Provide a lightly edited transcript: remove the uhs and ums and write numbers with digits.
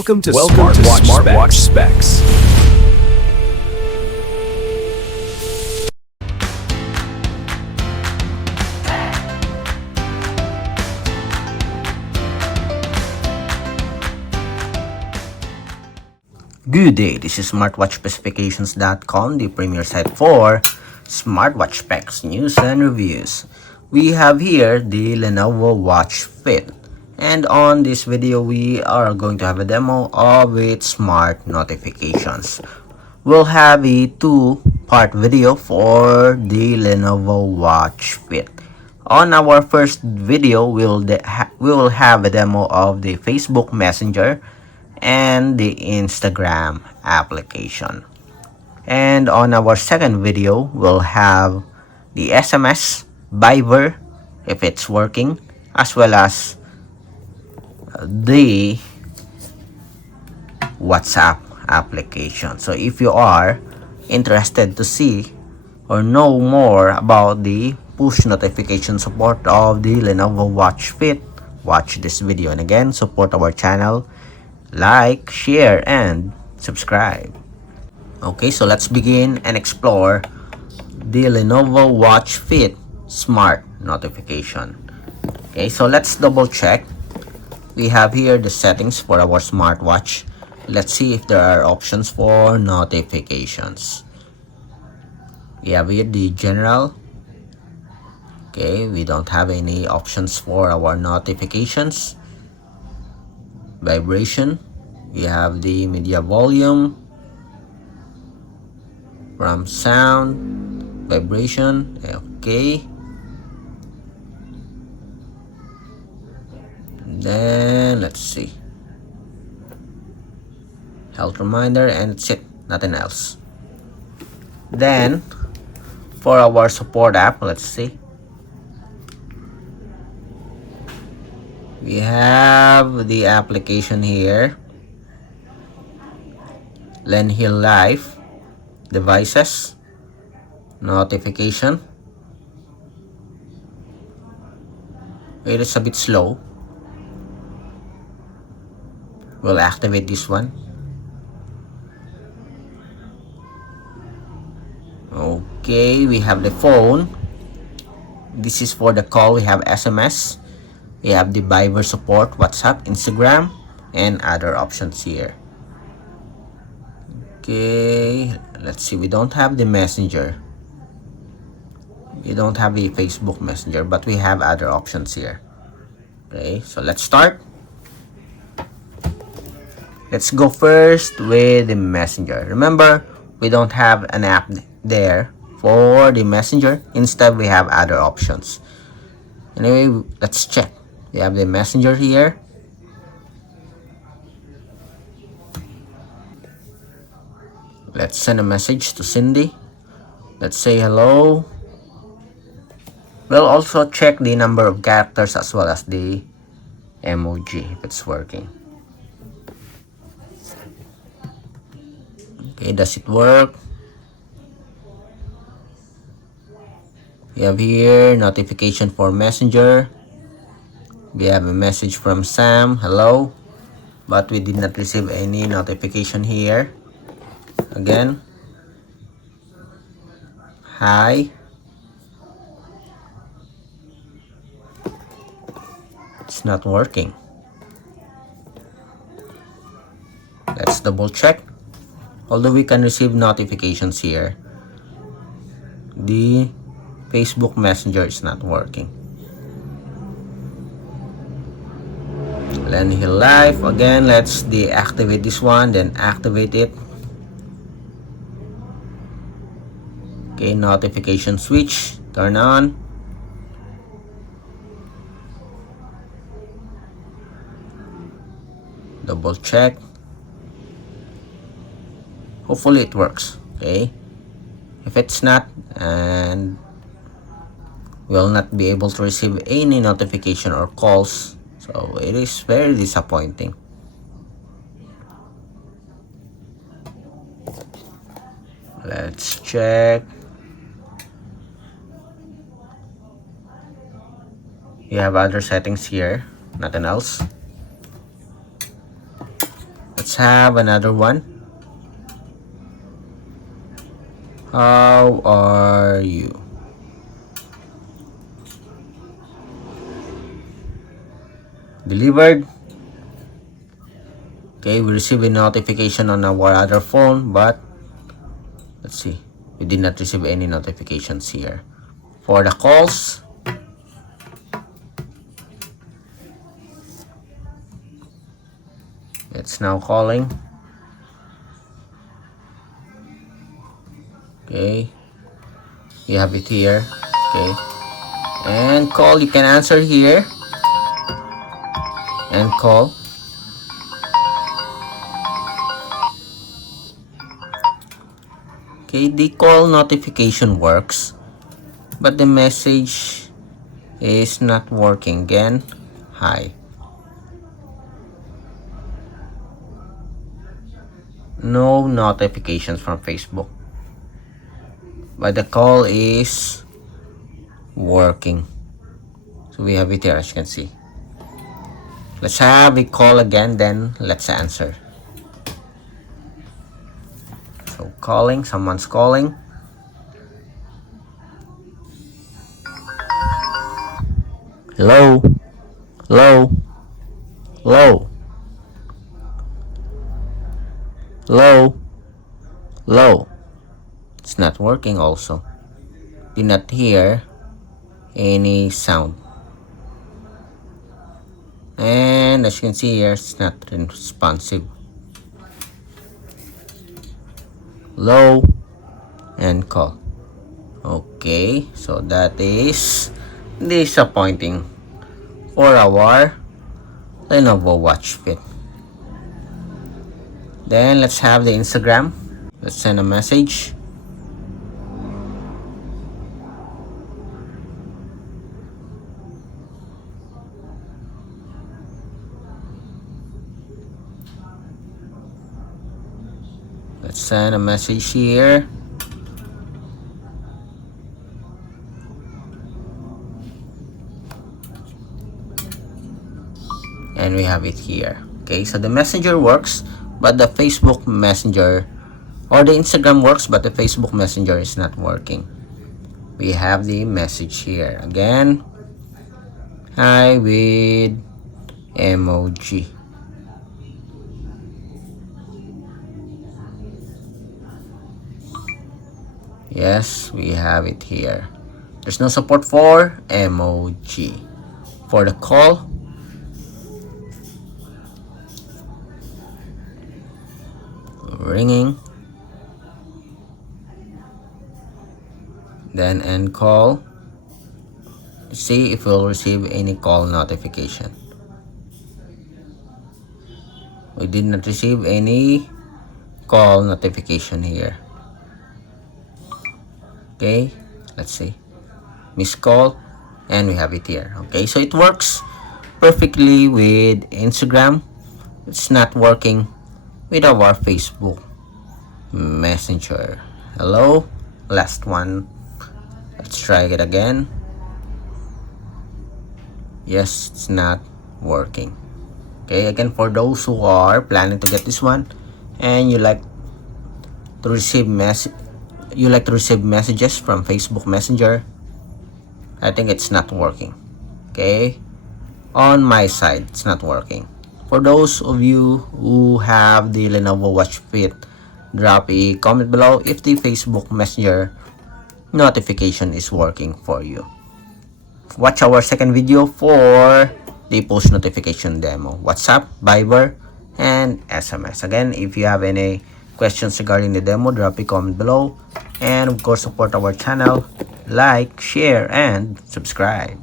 Welcome to Smartwatch Specs. Good day, this is smartwatchspecifications.com, the premier site for smartwatch specs, news, and reviews. We have here the Lenovo Watch Fit, and on this video we are going to have a demo of its smart notifications. We'll have a two-part video for the Lenovo Watch Fit. On our first video, we will have a demo of the Facebook Messenger and the Instagram application. And on our second video, we'll have the SMS, Viber, if it's working, as well as the WhatsApp application. So if you are interested to see or know more about the push notification support of the Lenovo Watch Fit, watch this video. And again, support our channel, like, share, and subscribe. Okay, so let's begin and explore the Lenovo Watch Fit smart notification. Okay, so let's double check. We have here the settings for our smartwatch. Let's see if there are options for notifications. We have here the general. Okay, we don't have any options for our notifications. Vibration, we have the media volume, from sound, vibration. Okay, then let's see, health reminder, and that's it, nothing else. Then for our support app, let's see, we have the application here, Lenovo Live, devices, notification. It is a bit slow. We'll activate this one. Okay, we have the phone. This is for the call. We have SMS. We have the Viber support, WhatsApp, Instagram, and other options here. Okay, let's see. We don't have the messenger. We don't have a Facebook Messenger, but we have other options here. Okay, so let's start. Let's go first with the messenger. Remember, we don't have an app there for the messenger. Instead, we have other options. Anyway, let's check. We have the messenger here. Let's send a message to Cindy. Let's say hello. We'll also check the number of characters as well as the emoji if it's working. Okay, does it work? We have here notification for messenger. We have a message from Sam, hello, but we did not receive any notification here. Again, hi. It's not working. Let's double check. Although we can receive notifications here, the Facebook Messenger is not working. Lenovo Live, again, let's deactivate this one, then activate it. Okay, notification switch, turn on. Double check. Hopefully it works. Okay, if it's not, and will not be able to receive any notification or calls, so it is very disappointing. Let's check. You have other settings here, nothing else. Let's have another one. How are you? Delivered. Okay, we received a notification on our other phone, but let's see. We did not receive any notifications here. For the calls, it's now calling. Okay, you have it here. Okay, and call, you can answer here and call. Okay, the call notification works, but the message is not working. Again, hi. No notifications from Facebook, but the call is working. So we have it here, as you can see. Let's have a call again, then let's answer. So calling, someone's calling. Hello? Hello? Hello? Hello? Hello? It's not working also. Did not hear any sound. And as you can see here, it's not responsive. Hello? And call. Okay, so that is disappointing for our Lenovo Watch Fit. Then let's have the Instagram. Let's send a message. Let's send a message here. And we have it here. Okay, so the messenger works, but the Facebook Messenger or the Instagram works, but the Facebook Messenger is not working. We have the message here again. Hi with emoji. Yes, we have it here. There's no support for emoji. For the call, ringing, then end call. See if we'll receive any call notification. We did not receive any call notification here. Okay, let's see. Missed call, and we have it here. Okay, so it works perfectly with Instagram. It's not working with our Facebook Messenger. Hello, last one. Let's try it again. Yes, it's not working. Okay, again, for those who are planning to get this one and you like to receive messages from Facebook Messenger, I think it's not working. Okay, on my side, it's not working. For those of you who have the Lenovo Watch Fit, drop a comment below if the Facebook Messenger notification is working for you. Watch our second video for the post notification demo, WhatsApp, Viber, and SMS. Again, if you have any questions regarding the demo, drop a comment below, and of course support our channel, like, share, and subscribe.